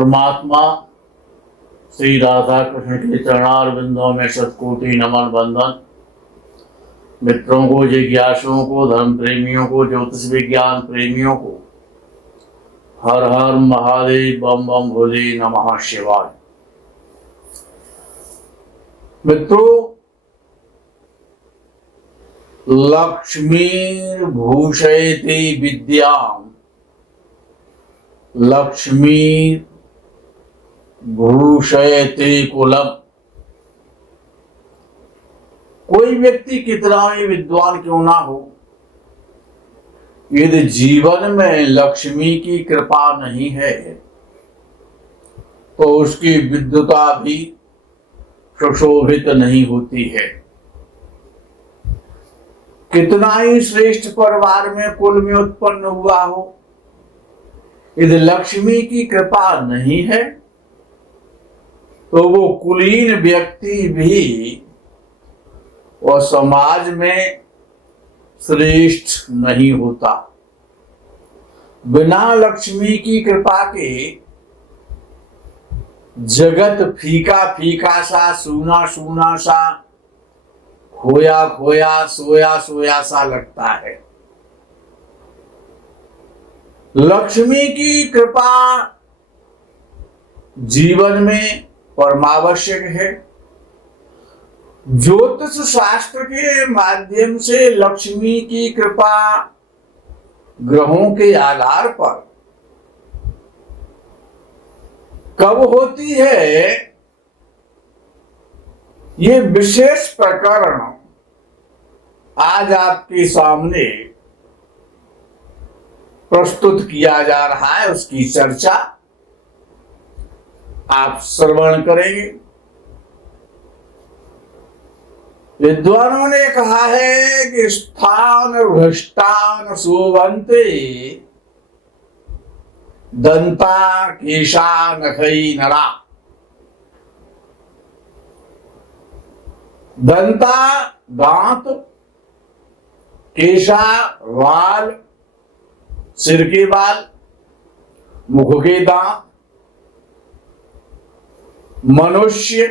परमात्मा श्री राधा कृष्ण के चरणारविंदों में शतकोटि नमन बंदन। मित्रों को, जिज्ञासुओं को, धर्म प्रेमियों को, ज्योतिष विज्ञान प्रेमियों को हर हर महादेव, बम बम भोले, नमः शिवाय। मित्रों, लक्ष्मीर्भूषयति विद्याम, लक्ष्मी भूषयते कुलम। कोई व्यक्ति कितना ही विद्वान क्यों ना हो, यदि जीवन में लक्ष्मी की कृपा नहीं है तो उसकी विद्वता भी सुशोभित नहीं होती है। कितना ही श्रेष्ठ परिवार में कुल में उत्पन्न हुआ हो, यदि लक्ष्मी की कृपा नहीं है तो वो कुलीन व्यक्ति भी और समाज में श्रेष्ठ नहीं होता। बिना लक्ष्मी की कृपा के जगत फीका फीका सा, सूना सूना सा, खोया खोया, सोया सोया सा लगता है। लक्ष्मी की कृपा जीवन में परमावश्यक है। ज्योतिष शास्त्र के माध्यम से लक्ष्मी की कृपा ग्रहों के आधार पर कब होती है, ये विशेष प्रकरण आज आपके सामने प्रस्तुत किया जा रहा है। उसकी चर्चा आप श्रवण करेंगे। विद्वानों ने कहा है कि स्थान भ्रष्टान शोभन्ते, दंता केशा नखई नरा। दंता दांत, केशा बाल, सिर के बाल, मुख के दांत, मनुष्य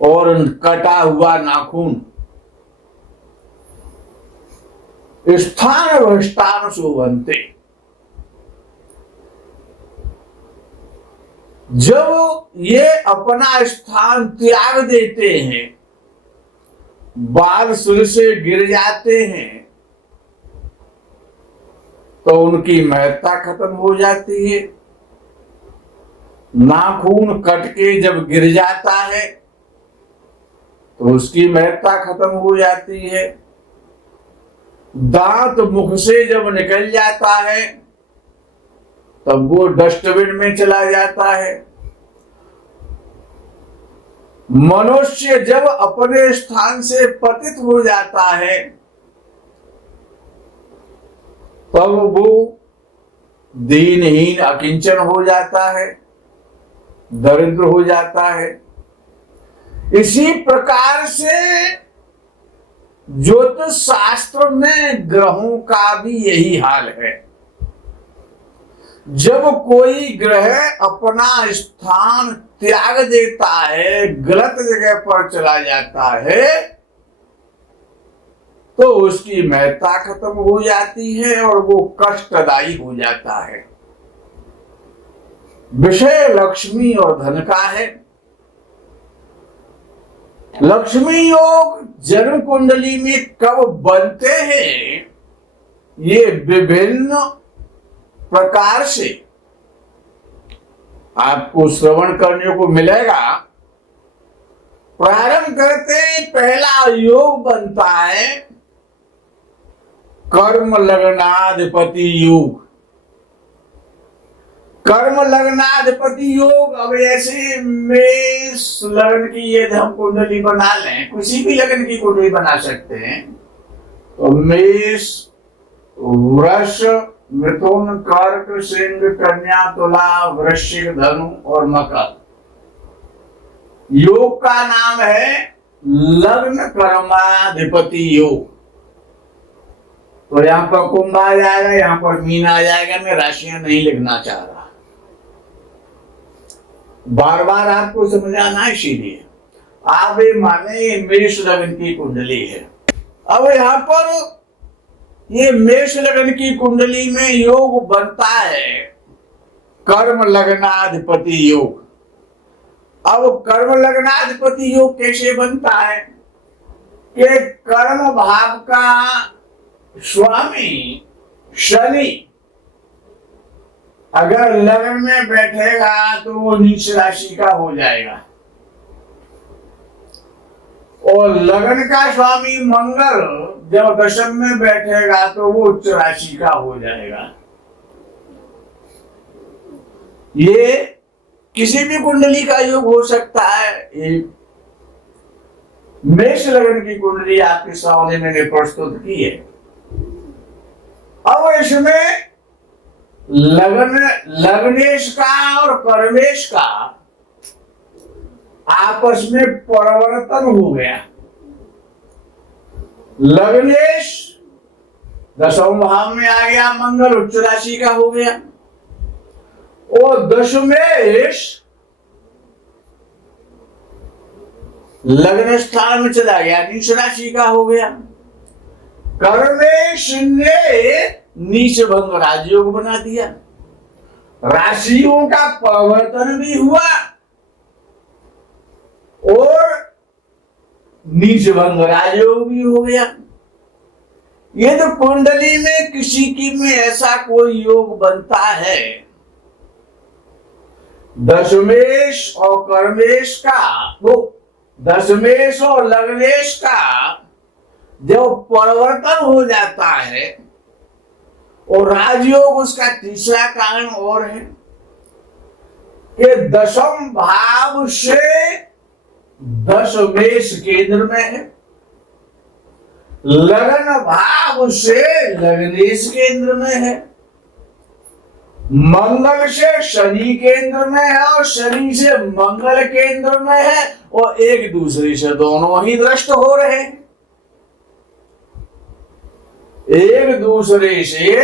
और कटा हुआ नाखून। स्थान भ्रष्टान शोभन्ते। जब ये अपना स्थान त्याग देते हैं, बाल सिर से गिर जाते हैं, तो उनकी महत्ता खत्म हो जाती है। नाखून कट के जब गिर जाता है तो उसकी महत्ता खत्म हो जाती है। दांत मुख से जब निकल जाता है तब वो डस्टबिन में चला जाता है। मनुष्य जब अपने स्थान से पतित हो जाता है तब वो दीनहीन अकिंचन हो जाता है, दरिद्र हो जाता है। इसी प्रकार से ज्योतिष शास्त्र में ग्रहों का भी यही हाल है। जब कोई ग्रह अपना स्थान त्याग देता है, गलत जगह पर चला जाता है, तो उसकी महत्ता खत्म हो जाती है और वो कष्टदायी हो जाता है। विषय लक्ष्मी और धन का है। लक्ष्मी योग जन्म कुंडली में कब बनते हैं, ये विभिन्न प्रकार से आपको श्रवण करने को मिलेगा। प्रारंभ करते ही पहला योग बनता है कर्म लग्नाधिपति योग। कर्म लग्नाधिपति योग। अब ऐसे मेष लग्न की यदि हम कुंडली बना लें, किसी भी लग्न की कुंडली बना सकते हैं, तो मेष, वृष, मिथुन, कर्क, सिंह, कन्या, तुला, वृश्चिक, धनु और मकर। योग का नाम है लग्न कर्माधिपति योग। तो यहाँ पर कुंभ आ जाएगा, यहाँ पर मीन आ जाएगा। मैं राशियां नहीं लिखना चाह रहा। बार बार आपको समझाना है, इसीलिए आवे माने मेष लगन की कुंडली है। अब यहां पर ये मेष लगन की कुंडली में योग बनता है कर्म लग्नाधिपति योग। अब कर्म लग्नाधिपति योग कैसे बनता है कि कर्म भाव का स्वामी शनि अगर लग्न में बैठेगा तो वो नीच राशि का हो जाएगा, और लग्न का स्वामी मंगल जब दशम में बैठेगा तो वो उच्च राशि का हो जाएगा। ये किसी भी कुंडली का योग हो सकता है। ये मेष लग्न की कुंडली आपके सामने मैंने प्रस्तुत की है। अब इसमें लग्नेश का और कर्मेश का आपस में परिवर्तन हो गया। लग्नेश दशम भाव में आ गया, मंगल उच्च राशि का हो गया, और दशमेश लग्न स्थान में चला गया, नीच राशि का हो गया। कर्मेश ने नीच भंग राजयोग बना दिया, राशियों का परिवर्तन भी हुआ और नीच भंग राजयोग भी हो गया। ये तो कुंडली में किसी की में ऐसा कोई योग बनता है, दशमेश और कर्मेश का, वो दशमेश और लग्नेश का जब परिवर्तन हो जाता है, और राजयोग उसका तीसरा कारण और है कि दशम भाव से दशमेश केंद्र में है, लगन भाव से लग्नेश केंद्र में है, मंगल से शनि केंद्र में है और शनि से मंगल केंद्र में है, और एक दूसरे से दोनों ही दृष्ट हो रहे हैं। एक दूसरे से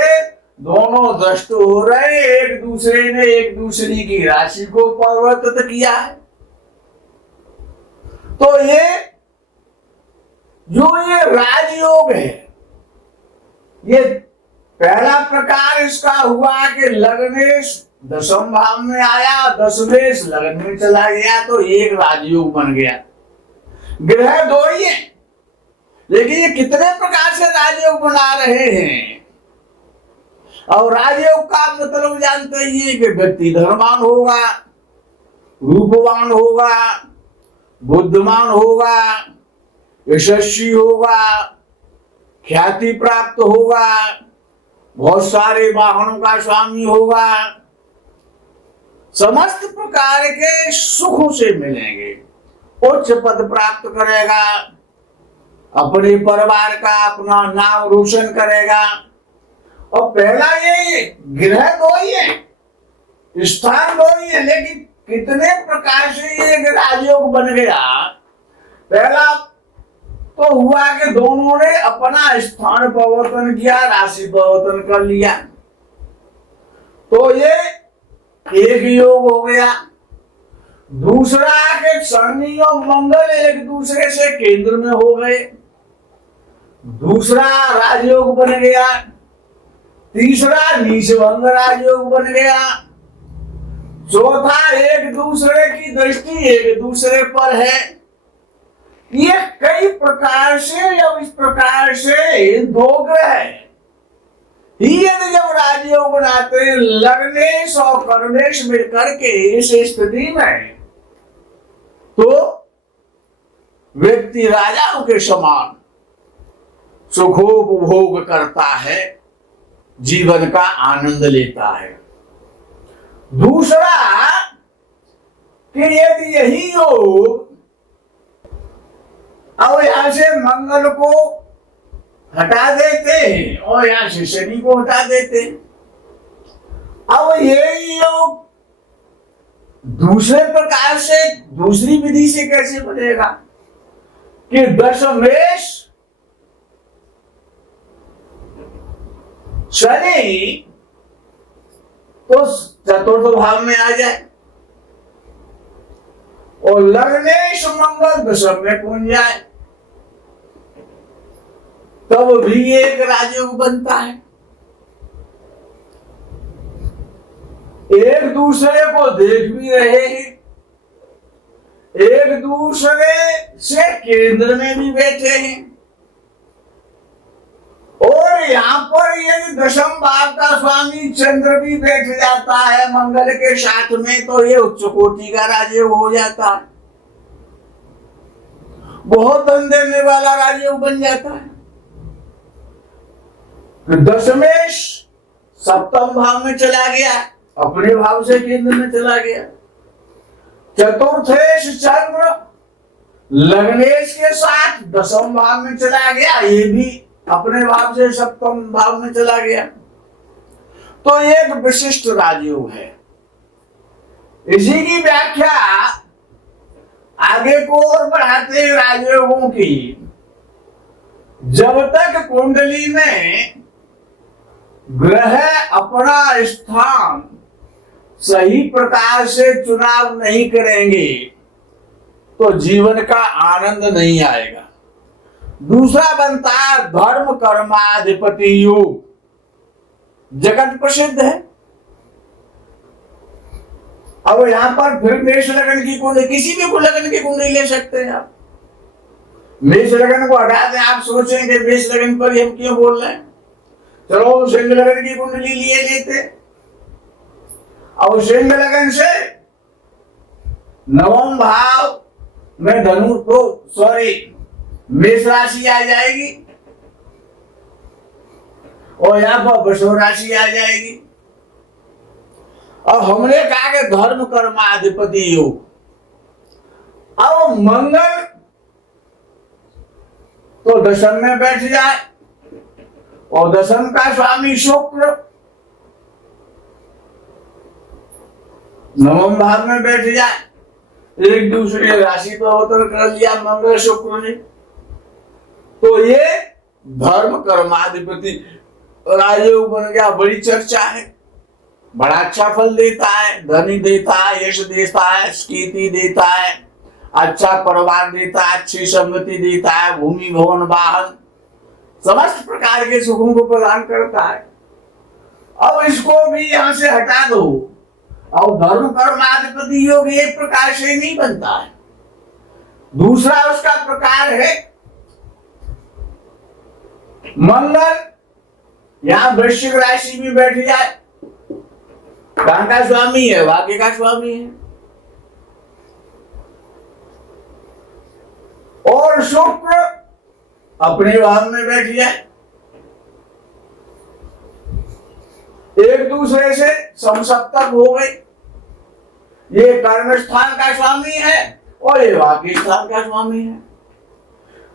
दोनों दृष्ट हो रहे, एक दूसरे ने एक दूसरे की राशि को परिवर्तित किया है। तो ये जो ये राजयोग है, ये पहला प्रकार इसका हुआ कि लग्नेश दशम भाव में आया, दशमेश लग्न में चला गया, तो एक राजयोग बन गया। ग्रह दो ही है, लेकिन ये कितने प्रकार से राजयोग बना रहे हैं। और राजयोग का मतलब जानते ही है कि व्यक्ति धर्मवान होगा, रूपवान होगा, बुद्धिमान होगा, यशस्वी होगा, ख्याति प्राप्त होगा, बहुत सारे वाहनों का स्वामी होगा, समस्त प्रकार के सुखों से मिलेंगे, उच्च पद प्राप्त करेगा, अपने परिवार का अपना नाम रोशन करेगा। और पहला ये ग्रह दो ही है, स्थान दो ही है, लेकिन कितने प्रकार से ये राजयोग बन गया। पहला तो हुआ कि दोनों ने अपना स्थान परिवर्तन किया, राशि परिवर्तन कर लिया, तो ये एक योग हो गया। दूसरा के शनि और मंगल एक दूसरे से केंद्र में हो गए, दूसरा राजयोग बन गया। तीसरा नीचभंग राजयोग बन गया। चौथा एक दूसरे की दृष्टि एक दूसरे पर है। ये कई प्रकार से, अब इस प्रकार से दो ग्रह ही यदि जब राजयोग बनाते हैं, लग्नेश और कर्मेश मिलकर के इस स्थिति में, तो व्यक्ति राजाओं के समान सुखोपभोग करता है, जीवन का आनंद लेता है। दूसरा कि यदि यही योग अब यहां से मंगल को हटा देते हैं और यहां से शनि को हटा देते हैं, अब यही योग दूसरे प्रकार से, दूसरी विधि से कैसे बनेगा कि दशमेश शनि तो चतुर्थ भाव में आ जाए, और लग्नेश मंगल दशम में पहुंच जाए तब भी एक राजयोग बनता है। एक दूसरे को देख भी रहे हैं, एक दूसरे से केंद्र में भी बैठे हैं, और यहां पर यदि दशम भाव का स्वामी चंद्र भी बैठ जाता है मंगल के साथ में, तो ये उच्च कोटि का राजयोग हो जाता है, बहुत धन देने वाला राजयोग बन जाता है। दशमेश सप्तम भाव में चला गया, अपने भाव से केंद्र में चला गया। चतुर्थेश चंद्र लग्नेश के साथ दशम भाव में चला गया, ये भी अपने भाव से सप्तम भाव में चला गया। तो एक विशिष्ट राजयोग है। इसी की व्याख्या आगे को और बढ़ाते हैं राजयोगों की। जब तक कुंडली में ग्रह अपना स्थान सही प्रकार से चुनाव नहीं करेंगे तो जीवन का आनंद नहीं आएगा। दूसरा बनता है धर्म कर्माधिपति योग, जगत प्रसिद्ध है। अब यहां पर फिर मेष लगन की कुंडली, किसी भी लगन की कुंडली ले सकते हैं आप। मेष लगन को हटा दें, आप सोचेंगे मेष लगन पर हम क्यों बोल रहे हैं, चलो सिंह लगन की कुंडली लिए लेते। और सिंह लगन से नवम भाव में धनु को मेष राशि आ जाएगी और यहां पर वृषभ राशि आ जाएगी। और हमने कहा कि धर्म कर्माधिपति योग। अब मंगल तो दशम में बैठ जाए और दशम का स्वामी शुक्र नवम भाव में बैठ जाए, एक दूसरे राशि पर अवतर कर लिया मंगल शुक्र ने, तो ये धर्म कर्माधिपति राजयोग बन गया। बड़ी चर्चा है, बड़ा अच्छा फल देता है, धनी देता है, यश देता है, कीर्ति देता है, अच्छा परिवार देता है, अच्छी संगति देता है, भूमि भवन वाहन समस्त प्रकार के सुखों को प्रदान करता है। अब इसको भी यहां से हटा दो। और धर्म कर्माधिपति योग एक प्रकार से नहीं बनता है। दूसरा उसका प्रकार है मंगल यहां वृश्चिक राशि में बैठ जाए, कहां का स्वामी है, भाग्य का स्वामी है। और शुक्र अपने भाव में बैठ जाए, एक दूसरे से समसप्तक हो गई। ये कर्म स्थान का स्वामी है और ये भाग्य स्थान का स्वामी है,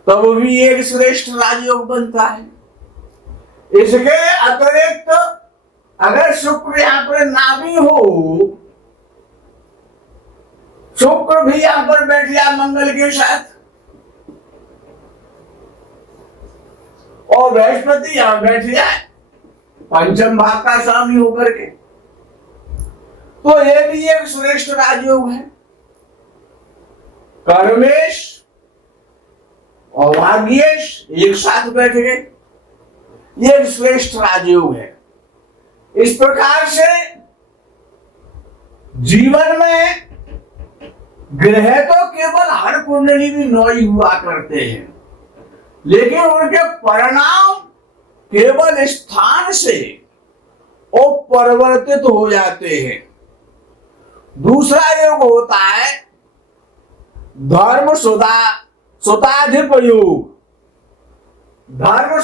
तब भी एक श्रेष्ठ राजयोग बनता है। इसके अतिरिक्त अगर शुक्र यहां पर ना भी हो, शुक्र भी यहां पर बैठ जाए मंगल के साथ और बृहस्पति यहां बैठ जाए पंचम भाव का स्वामी होकर के, तो यह भी एक श्रेष्ठ राजयोग है। कर्मेश और भाग्येश एक साथ बैठ गए, ये एक श्रेष्ठ राजयोग है। इस प्रकार से जीवन में ग्रह तो केवल हर कुंडली में 9 ही हुआ करते हैं, लेकिन उनके परिणाम केवल स्थान से परिवर्तित हो जाते हैं। दूसरा योग होता है धर्म सुताधिप योग। धर्म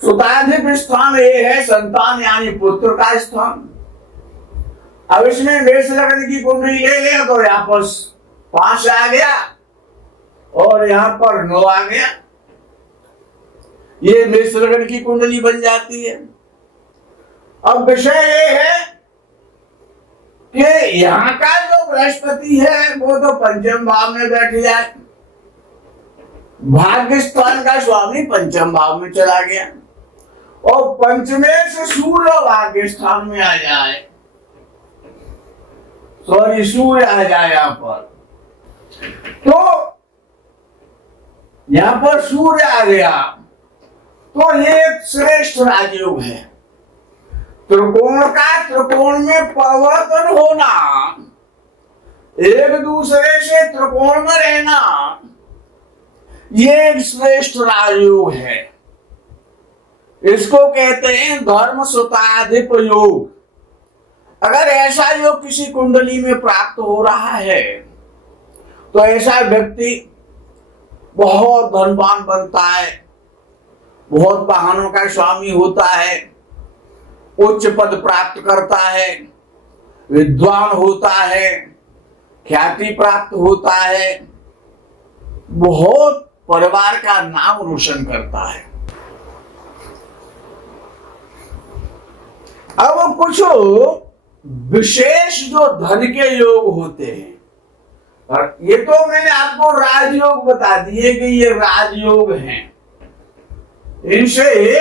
सुताधिप स्थान ये है संतान यानी पुत्र का स्थान। अब इसमें मेष लगन की कुंडली ले ले तो यहां पर 5 आ गया और यहां पर 9 आ गया, ये मेष लगन की कुंडली बन जाती है। अब विषय ये है कि यहां का जो बृहस्पति है वो तो पंचम भाव में बैठ जाए, भाग्य स्थान का स्वामी पंचम भाव में चला गया और पंचमे से सूर्य भाग्य स्थान में आ जाए। सॉरी सूर्य आ जाए यहां पर, तो यहां पर सूर्य आ गया तो ये एक श्रेष्ठ राजयोग है। त्रिकोण का त्रिकोण में परिवर्तन होना, एक दूसरे से त्रिकोण में रहना, ये एक श्रेष्ठ राजयोग है। इसको कहते हैं धर्म सुताधिप योग। अगर ऐसा योग किसी कुंडली में प्राप्त हो रहा है तो ऐसा व्यक्ति बहुत धनवान बनता है, बहुत वाहनों का स्वामी होता है, उच्च पद प्राप्त करता है, विद्वान होता है, ख्याति प्राप्त होता है, बहुत परिवार का नाम रोशन करता है। अब कुछ विशेष जो धन के योग होते हैं, और ये तो मैंने आपको राजयोग बता दिए कि ये राजयोग हैं। इनसे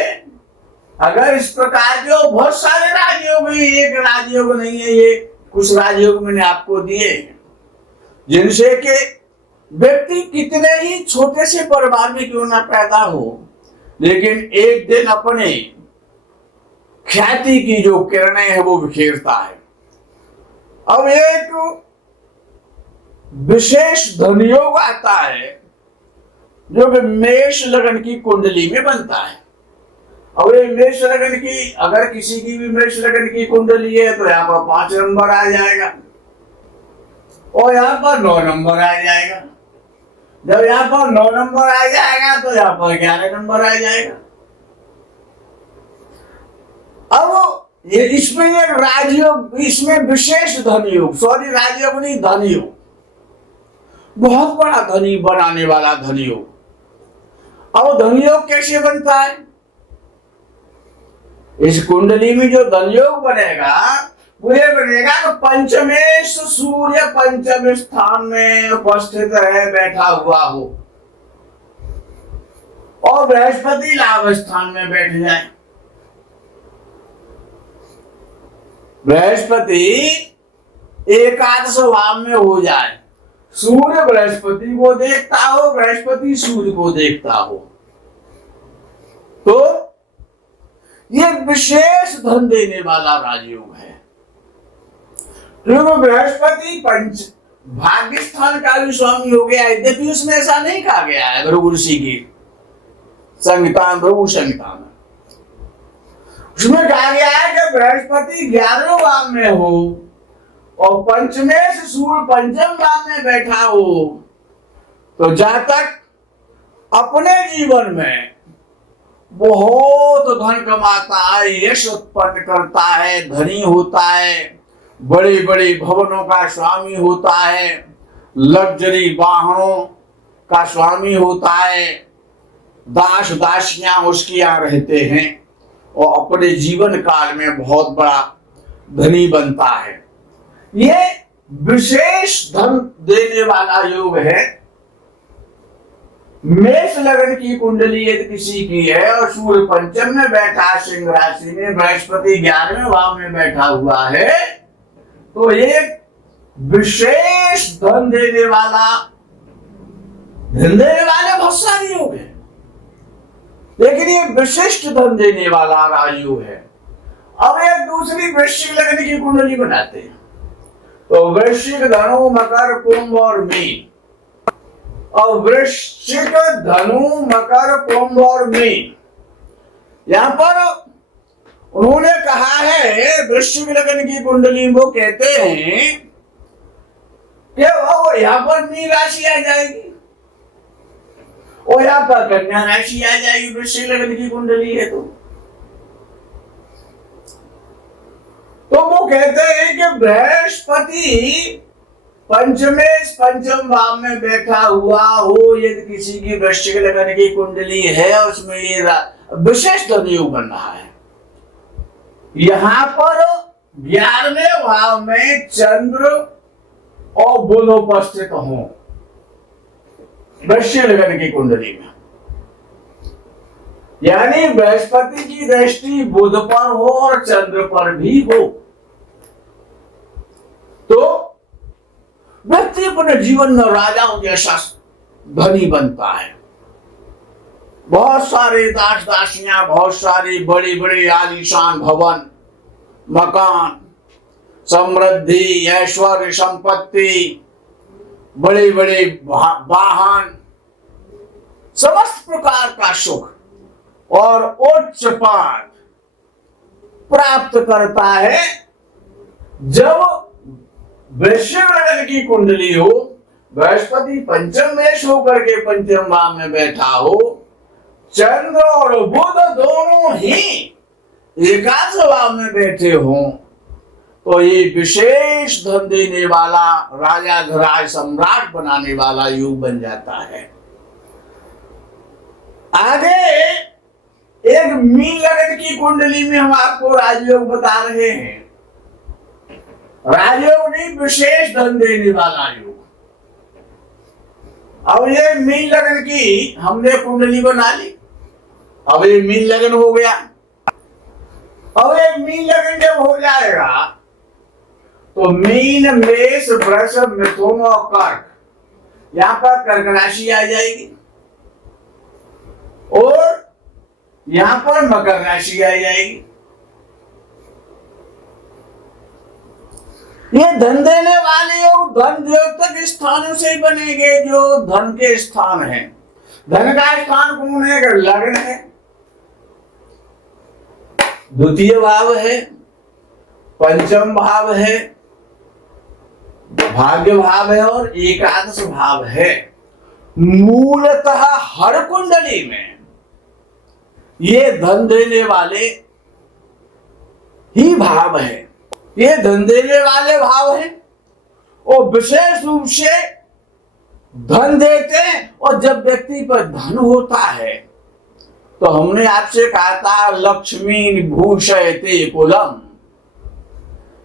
अगर इस प्रकार के बहुत सारे राजयोग हैं, एक राजयोग नहीं है, ये कुछ राजयोग मैंने आपको दिए जिनसे कि व्यक्ति कितने ही छोटे से परिवार में क्यों ना पैदा हो, लेकिन एक दिन अपने ख्याति की जो किरणें है वो बिखेरता है। अब एक विशेष धनयोग आता है जो कि मेष लगन की कुंडली में बनता है। अब ये मेष लगन की, अगर किसी की भी मेष लगन की कुंडली है तो यहाँ पर 5 नंबर आ जाएगा और यहाँ पर 9 नंबर आ जाएगा। जब यहाँ पर 9 नंबर आ जाएगा तो यहाँ पर 11 नंबर आ जाएगा। अब ये इसमें एक राजयोग, इसमें विशेष धनयोग, सॉरी राजयोग नहीं धनयोग, बहुत बड़ा धनी बनाने वाला धनयोग। अब धनयोग कैसे बनता है? इस कुंडली में जो धनयोग बनेगा वो ये बनेगा तो पंचमेश सूर्य पंचम स्थान में उपस्थित है, बैठा हुआ हो, और बृहस्पति लाभ स्थान में बैठ जाए। बृहस्पति एकादश भाव में हो जाए, सूर्य बृहस्पति को देखता हो, बृहस्पति सूर्य को देखता हो, तो ये विशेष धन देने वाला राजयोग है। क्योंकि बृहस्पति पंच भाग्य स्थान का भी स्वामी हो गया, यद्यपि उसमें ऐसा नहीं कहा गया है भृगु ऋषि की संहिता भृगु संहिता में, उसमें कहा गया है कि बृहस्पति 11वें भाव में हो और पंचमेश सूर्य पंचम भाव में बैठा हो, तो जहां तक अपने जीवन में बहुत धन कमाता है, यश उत्पन्न करता है, धनी होता है, बड़े बड़े भवनों का स्वामी होता है, लग्जरी वाहनों का स्वामी होता है, दास दासियां उसके यहाँ रहते हैं और अपने जीवन काल में बहुत बड़ा धनी बनता है। ये विशेष धन देने वाला योग है। मेष लगन की कुंडली यदि किसी की है और सूर्य पंचम में बैठा, सिंह राशि में, बृहस्पति 11वें भाव में बैठा हुआ है, तो ये विशेष धन देने वाले बहुत सारे योग हैं, लेकिन ये विशिष्ट धन देने वाला राजयोग है। अब एक दूसरी वृश्चिक लगन की कुंडली बनाते हैं, तो वृश्चिक, धनु, मकर, कुंभ और मीन। और वृश्चिक, धनु, मकर, कुंभ और मीन, यहां पर उन्होंने कहा है वृश्चिक लगन की कुंडली वो कहते हैं कि वो यहां पर मीन राशि आ जाएगी और यहां पर कन्या राशि आ जाएगी। वृश्चिक लगन की कुंडली है तो वो कहते हैं कि बृहस्पति पंचमेश पंचम भाव में बैठा हुआ हो, यदि किसी की वृश्चिक लगन की कुंडली है उसमें ये विशेष धनयोग बन रहा है। यहां पर 11वें भाव में चंद्र और बुध उपस्थित हो वृश्चिक लगन की कुंडली में, यानी बृहस्पति की दृष्टि बुध पर हो और चंद्र पर भी हो, तो व्यक्ति अपने जीवन में राजाओं जैसा धनी बनता है। बहुत सारे दास दासियां, बहुत सारे बड़े बड़े आलीशान भवन, मकान, समृद्धि, ऐश्वर्य, संपत्ति, बड़े बड़े वाहन, समस्त प्रकार का सुख और उच्च पद प्राप्त करता है जब वृश्चिक लग्न की कुंडली हो, बृहस्पति पंचम में होकर के पंचम भाव में बैठा हो, चंद्र और बुध दोनों ही एकादश भाव में बैठे हों, तो ये विशेष धन देने वाला, राजाधिराज सम्राट बनाने वाला योग बन जाता है। आगे एक मीन लग्न की कुंडली में हम आपको राजयोग बता रहे हैं। राजयोग नहीं, विशेष धन देने वाला योग। अब ये मीन लग्न की हमने कुंडली बना ली, अब ये मीन लग्न हो गया। अब ये मीन लग्न जब हो जाएगा तो मीन, मेष, वृषभ, मिथुन और कर्क, यहां पर कर्क राशि आ जाएगी और यहां पर मकर राशि आ जाएगी। ये धन देने वाले योग धन द्योतक स्थानों से बनेंगे, जो धन के स्थान हैं। धन का स्थान कौन है? अगर लग्न है, द्वितीय भाव है, पंचम भाव है, भाग्य भाव है और एकादश भाव है। मूलतः हर कुंडली में ये धन देने वाले ही भाव है, ये धन देने वाले भाव हैं और विशेष रूप से धन देते हैं। और जब व्यक्ति पर धन होता है तो हमने आपसे कहा था लक्ष्मी भूषयते कुलम,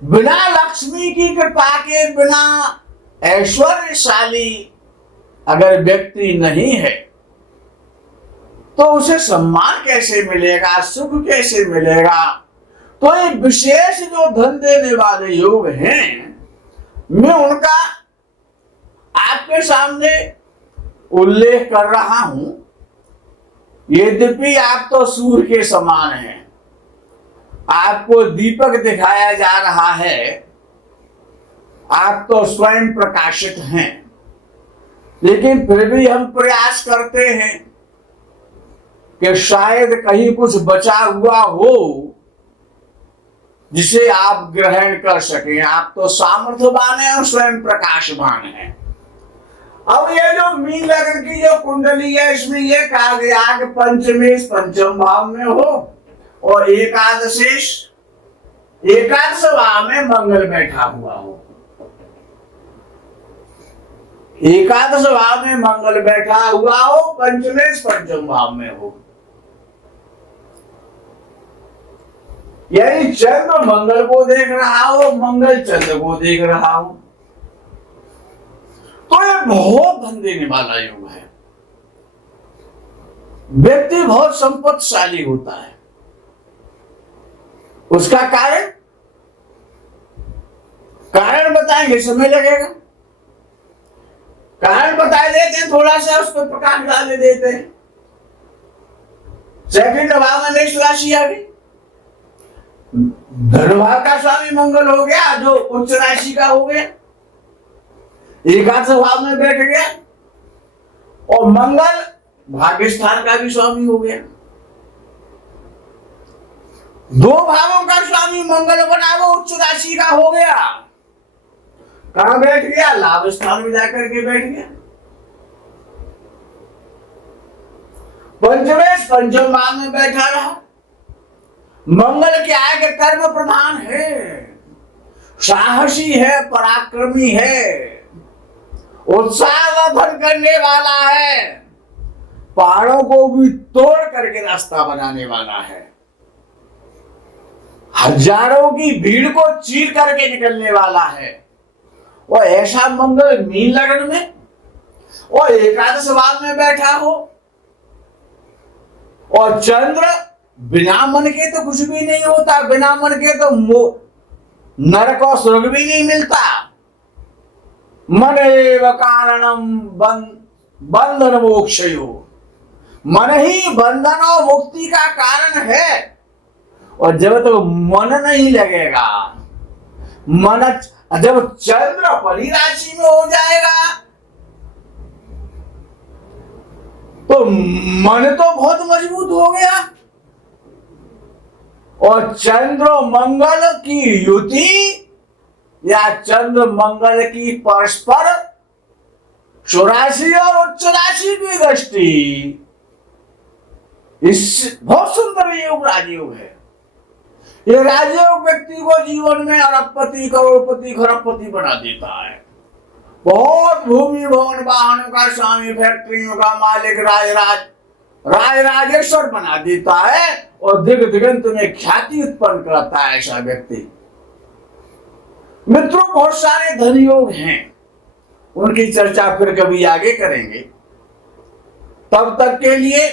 बिना लक्ष्मी की कृपा के, बिना ऐश्वर्यशाली अगर व्यक्ति नहीं है तो उसे सम्मान कैसे मिलेगा, सुख कैसे मिलेगा। तो ये विशेष जो धन देने वाले योग हैं, मैं उनका आपके सामने उल्लेख कर रहा हूं। यद्यपि आप तो सूर्य के समान हैं, आपको दीपक दिखाया जा रहा है, आप तो स्वयं प्रकाशित हैं, लेकिन फिर भी हम प्रयास करते हैं कि शायद कहीं कुछ बचा हुआ हो जिसे आप ग्रहण कर सकें। आप तो सामर्थ्यवान हैं और स्वयं प्रकाशवान हैं। अब ये जो मीन लग्न की जो कुंडली है, इसमें ये कहा गया कि पंचमेश पंचम भाव में हो और एकादशेश एकादश भाव में मंगल बैठा हुआ हो। एकादश भाव में मंगल बैठा हुआ हो, पंचमेश पंचम भाव में हो, यानी चंद्र मंगल को देख रहा हो, मंगल चंद्र को देख रहा हो, तो ये बहुत धन देने वाला योग है। व्यक्ति बहुत संपत्तिशाली होता है। उसका कारण बताएंगे, समय लगेगा। कारण बता देते हैं, थोड़ा सा उस पर प्रकाश डाल देते हैं। सेकंड भाव में मेष राशि आ गई, धनभाव का स्वामी मंगल हो गया, जो उच्च राशि का हो गया, एकादश भाव में बैठ गया और मंगल भाग्य स्थान का भी स्वामी हो गया। दो भावों का स्वामी मंगल बना, वो उच्च राशि का हो गया। कहां बैठ गया? लाभ स्थान में जाकर के बैठ गया। पंचमेश पंचम भाव में बैठा रहा। मंगल क्या है कि कर्म प्रधान है, साहसी है, पराक्रमी है, उत्साहवर्धन करने वाला है, पहाड़ों को भी तोड़ करके रास्ता बनाने वाला है, हजारों की भीड़ को चीर करके निकलने वाला है। और ऐसा मंगल मीन लग्न में और एकादश भाव में बैठा हो, और चंद्र बिना मन के तो कुछ भी नहीं होता, बिना मन के तो नरक और स्वर्ग भी नहीं मिलता। मन एव कारणम बंधन मोक्षयो, मन ही बंधन और मुक्ति का कारण है। और जब तक तो मन नहीं लगेगा, मन जब चंद्र परिराशि में हो जाएगा तो मन तो बहुत मजबूत हो गया, और चंद्र मंगल की युति या चंद्र मंगल की परस्पर 84 और उच्च राशि की दृष्टि, इस बहुत सुंदर योग राजयोग है। ये राजयोग व्यक्ति को जीवन में अरबपति, करोड़पति, खरबपति बना देता है। बहुत भूमि भवन वाहनों का स्वामी, फैक्ट्रियों का मालिक, राजराजेश्वर बना देता है और दिग दिगंत में ख्याति उत्पन्न करता है ऐसा व्यक्ति। मित्रों, बहुत सारे धन योग हैं, उनकी चर्चा फिर कभी आगे करेंगे। तब तक के लिए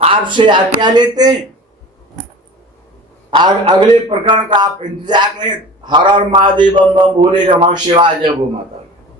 आपसे आज्ञा लेते हैं। अगले प्रकरण का आप इंतजार करें। हर हर महादेव, बम बम भोले, नमः शिवाय, जय गो माता।